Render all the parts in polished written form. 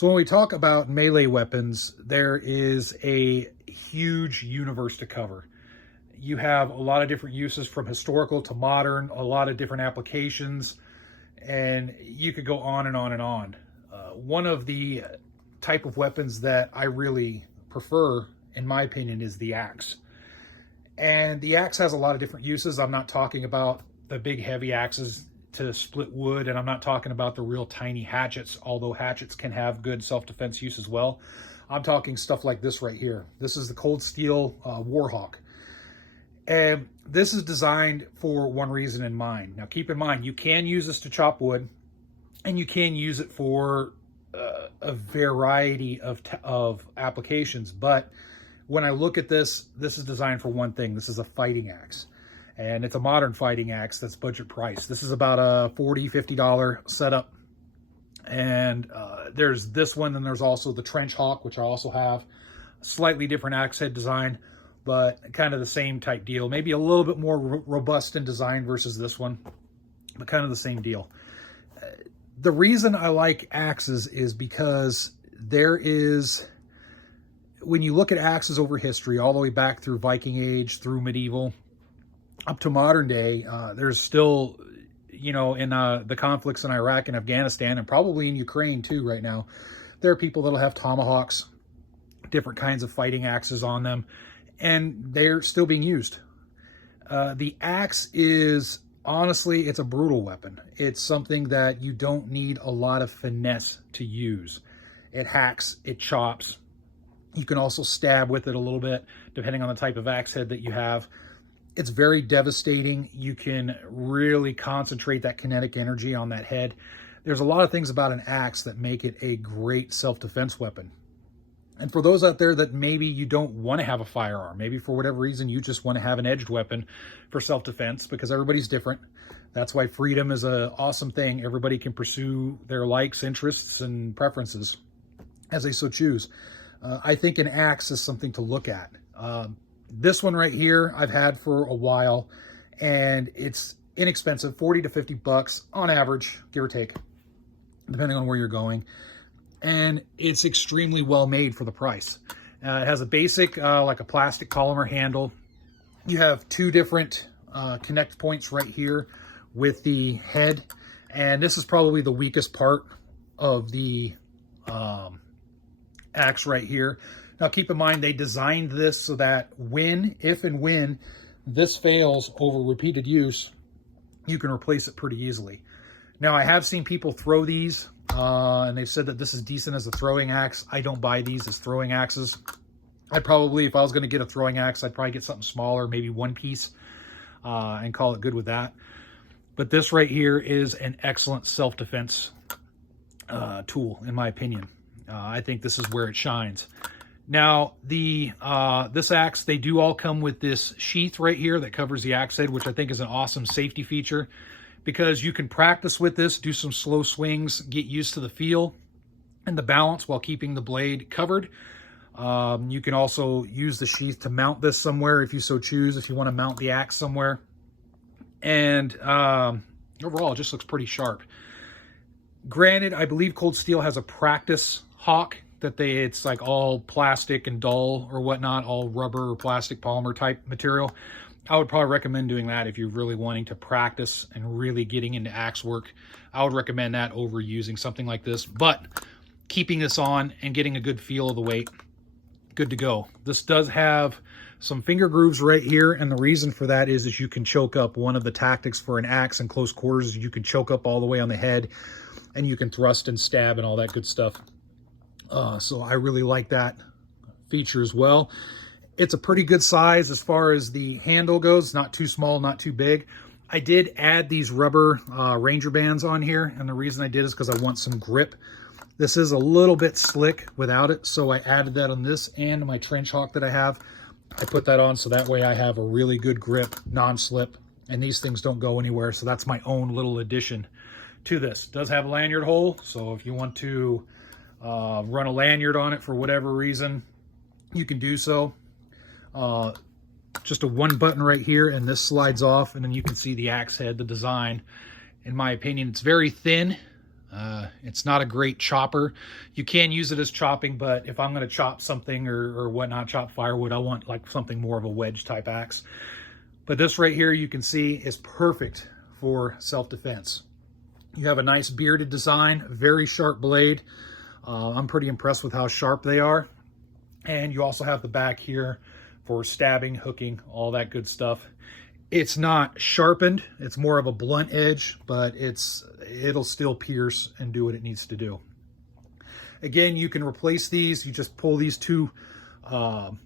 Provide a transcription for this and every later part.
So when we talk about melee weapons, there is a huge universe to cover. You have a lot of different uses from historical to modern, a lot of different applications, and you could go on and on and on. One of the type of weapons that I really prefer, in my opinion, is the axe. And the axe has a lot of different uses. I'm not talking about the big heavy axes to split wood, and I'm not talking about the real tiny hatchets, although hatchets can have good self-defense use as well. I'm talking stuff like this right here. This is the cold steel Warhawk. And this is designed for one reason in mind. Now keep in mind, you can use this to chop wood, and you can use it for a variety of applications. But when I look at this, this is designed for one thing. This is a fighting axe. And it's a modern fighting axe that's budget price. This is about a $40, $50 setup. And there's this one, and there's also the Trench Hawk, which I also have. Slightly different axe head design, but kind of the same type deal. Maybe a little bit more robust in design versus this one, but kind of the same deal. The reason I like axes is because there is, when you look at axes over history, all the way back through Viking Age, through medieval, up to modern day, there's still, you know, in the conflicts in Iraq and Afghanistan, and probably in Ukraine too right now, there are people that'll have tomahawks, different kinds of fighting axes on them, and they're still being used. The axe is, honestly, it's a brutal weapon. It's something that you don't need a lot of finesse to use. It hacks, it chops. You can also stab with it a little bit, depending on the type of axe head that you have. It's very devastating. You can really concentrate that kinetic energy on that head. There's a lot of things about an axe that make it a great self-defense weapon. And for those out there that maybe you don't want to have a firearm, maybe for whatever reason you just want to have an edged weapon for self-defense, because everybody's different. That's why freedom is an awesome thing. Everybody can pursue their likes, interests, and preferences as they so choose. I think an axe is something to look at. This one right here I've had for a while, and it's inexpensive, 40 to 50 bucks on average, give or take, depending on where you're going. And it's extremely well made for the price. It has a basic, like a plastic polymer handle. You have two different connect points right here with the head. And this is probably the weakest part of the axe right here. Now keep in mind, they designed this so that if and when this fails over repeated use, you can replace it pretty easily. Now I have seen people throw these, and they've said that this is decent as a throwing axe. I don't buy these as throwing axes. I'd probably, if I was going to get a throwing axe, I'd probably get something smaller, maybe one piece, and call it good with that. But this right here is an excellent self-defense tool, in my opinion. I think this is where it shines. Now, this axe, they do all come with this sheath right here that covers the axe head, which I think is an awesome safety feature, because you can practice with this, do some slow swings, get used to the feel and the balance while keeping the blade covered. You can also use the sheath to mount this somewhere if you so choose, if you want to mount the axe somewhere. And overall, it just looks pretty sharp. Granted, I believe Cold Steel has a practice hawk that it's like all plastic and dull or whatnot, all rubber or plastic polymer type material. I would probably recommend doing that if you're really wanting to practice and really getting into axe work. I would recommend that over using something like this, but keeping this on and getting a good feel of the weight, good to go. This does have some finger grooves right here, and the reason for that is that you can choke up. One of the tactics for an axe in close quarters, you can choke up all the way on the head, and you can thrust and stab and all that good stuff. So I really like that feature as well. It's a pretty good size as far as the handle goes, not too small, not too big. I did add these rubber Ranger bands on here, and the reason I did is because I want some grip. This is a little bit slick without it, so I added that on this and my Trench Hawk that I have. I put that on so that way I have a really good grip, non-slip, and these things don't go anywhere, so that's my own little addition to this. It does have a lanyard hole, so if you want to run a lanyard on it for whatever reason, you can do so. Just a one button right here, and this slides off, and then you can see the axe head, the design. In my opinion, it's very thin. it's not a great chopper. You can use it as chopping, but if I'm going to chop something or whatnot, chop firewood, I want like something more of a wedge type axe. But this right here, you can see, is perfect for self-defense. You have a nice bearded design, very sharp blade. I'm pretty impressed with how sharp they are. And you also have the back here for stabbing, hooking, all that good stuff. It's not sharpened, it's more of a blunt edge, but it'll still pierce and do what it needs to do. Again, you can replace these. You just pull these two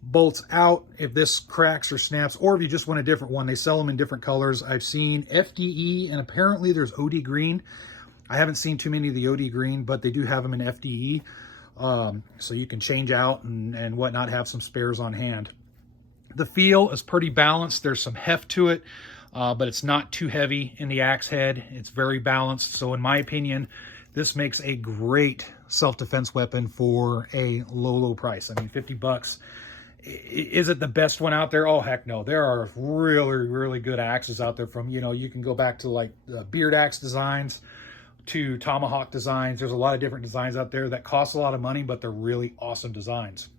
bolts out if this cracks or snaps, or if you just want a different one. They sell them in different colors. I've seen FDE, and apparently there's OD green. I haven't seen too many of the OD green, but they do have them in FDE. So you can change out and whatnot, have some spares on hand. The feel is pretty balanced. There's some heft to it, but it's not too heavy in the axe head. It's very balanced. So in my opinion, this makes a great self-defense weapon for a low price. I mean, 50 bucks. Is it the best one out there? Oh, heck no. There are really good axes out there from, you can go back to like beard axe designs to tomahawk designs. There's a lot of different designs out there that cost a lot of money, but they're really awesome designs.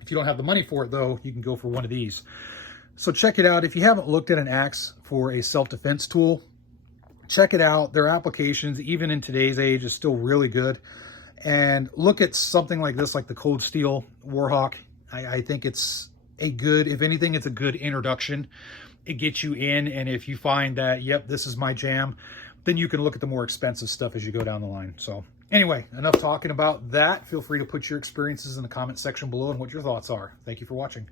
If you don't have the money for it, though, you can go for one of these. So check it out. If you haven't looked at an axe for a self-defense tool, check it out. Their applications, even in today's age, is still really good. And look at something like this, like the Cold Steel Warhawk. I think it's a good, if anything, it's a good introduction. It gets you in, and if you find that, yep, this is my jam, then you can look at the more expensive stuff as you go down the line. So anyway, enough talking about that. Feel free to put your experiences in the comment section below and what your thoughts are. Thank you for watching.